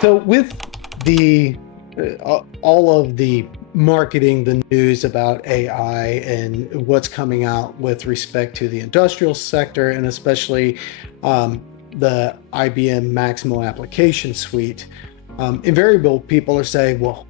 So with the all of the marketing, the news about AI and what's coming out with respect to the industrial sector, and especially the IBM Maximo application suite, invariable people are saying, well,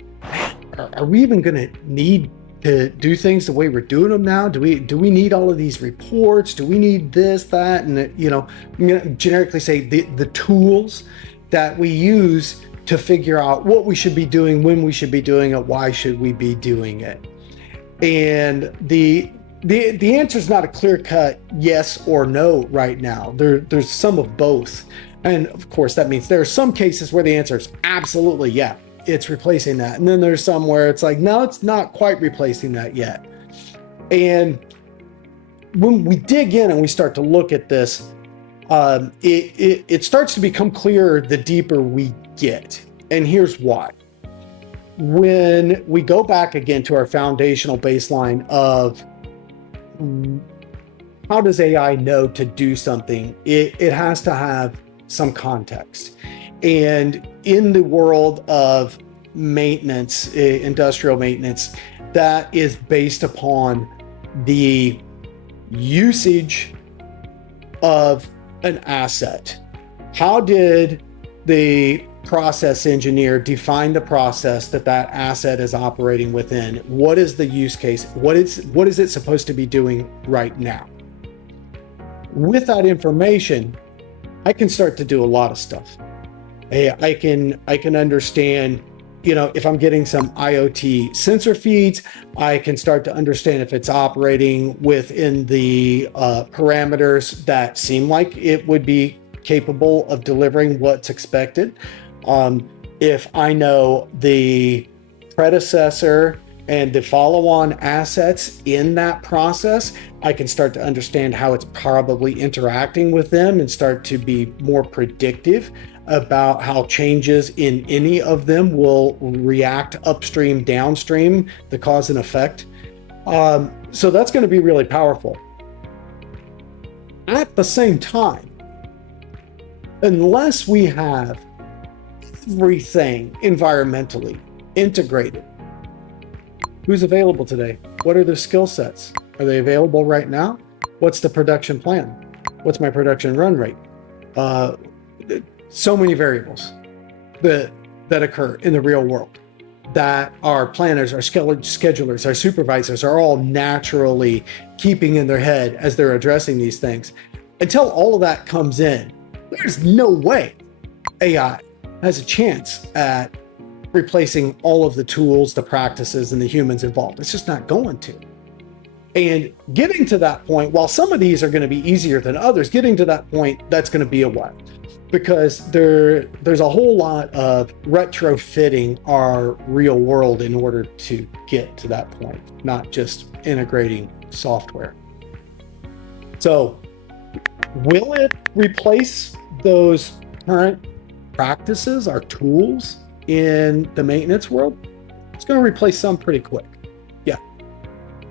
are we even going to need to do things the way we're doing them now? Do we need all of these reports? Do we need this, that, and I'm going to generically say the tools that we use to figure out what we should be doing, when we should be doing it, why should we be doing it? And the answer is not a clear-cut yes or no right now. There's some of both. And of course, that means there are some cases where the answer is absolutely yeah, it's replacing that. And then there's some where it's like, no, it's not quite replacing that yet. And when we dig in and we start to look at this, it starts to become clearer the deeper we get. And here's why. When we go back again to our foundational baseline of how does AI know to do something, it has to have some context. And in the world of maintenance, industrial maintenance, that is based upon the usage of an asset. How did the process engineer define the process that asset is operating within? What is the use case? What is it supposed to be doing right now? With that information, I can start to do a lot of stuff. I can understand, if I'm getting some IoT sensor feeds, I can start to understand if it's operating within the parameters that seem like it would be capable of delivering what's expected. If I know the predecessor and the follow-on assets in that process, I can start to understand how it's probably interacting with them and start to be more predictive about how changes in any of them will react upstream, downstream, the cause and effect. So that's going to be really powerful. At the same time, unless we have everything environmentally integrated, who's available today? What are their skill sets? Are they available right now? What's the production plan? What's my production run rate? So many variables that occur in the real world that our planners, our schedulers, our supervisors are all naturally keeping in their head as they're addressing these things. Until all of that comes in, there's no way AI has a chance at replacing all of the tools, the practices, and the humans involved. It's just not going to. And getting to that point, while some of these are going to be easier than others, getting to that point, that's going to be a while, because there's a whole lot of retrofitting our real world in order to get to that point, not just integrating software. So will it replace those current practices, our tools in the maintenance world? It's going to replace some pretty quick. Yeah.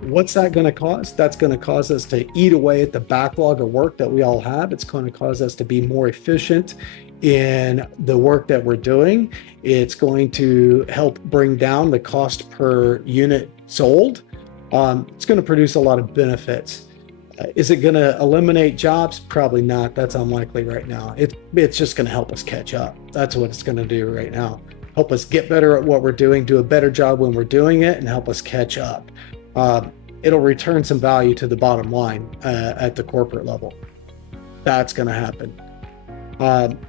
What's that going to cause? That's going to cause us to eat away at the backlog of work that we all have. It's going to cause us to be more efficient in the work that we're doing. It's going to help bring down the cost per unit sold. It's going to produce a lot of benefits. Is it going to eliminate jobs? Probably not. That's unlikely right now. It's just going to help us catch up. That's what it's going to do right now. Help us get better at what we're doing, do a better job when we're doing it, and help us catch up. It'll return some value to the bottom line at the corporate level. That's going to happen.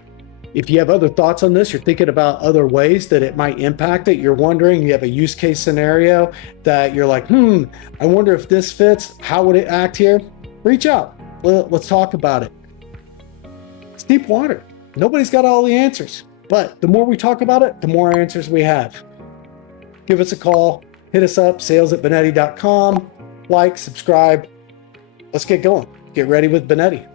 If you have other thoughts on this, you're thinking about other ways that it might impact it, you're wondering, you have a use case scenario that you're like, I wonder if this fits, how would it act here? Reach out. Let's talk about it. It's deep water. Nobody's got all the answers, but the more we talk about it, the more answers we have. Give us a call, hit us up, sales@banetti.com, like, subscribe. Let's get going. Get ready with Banetti.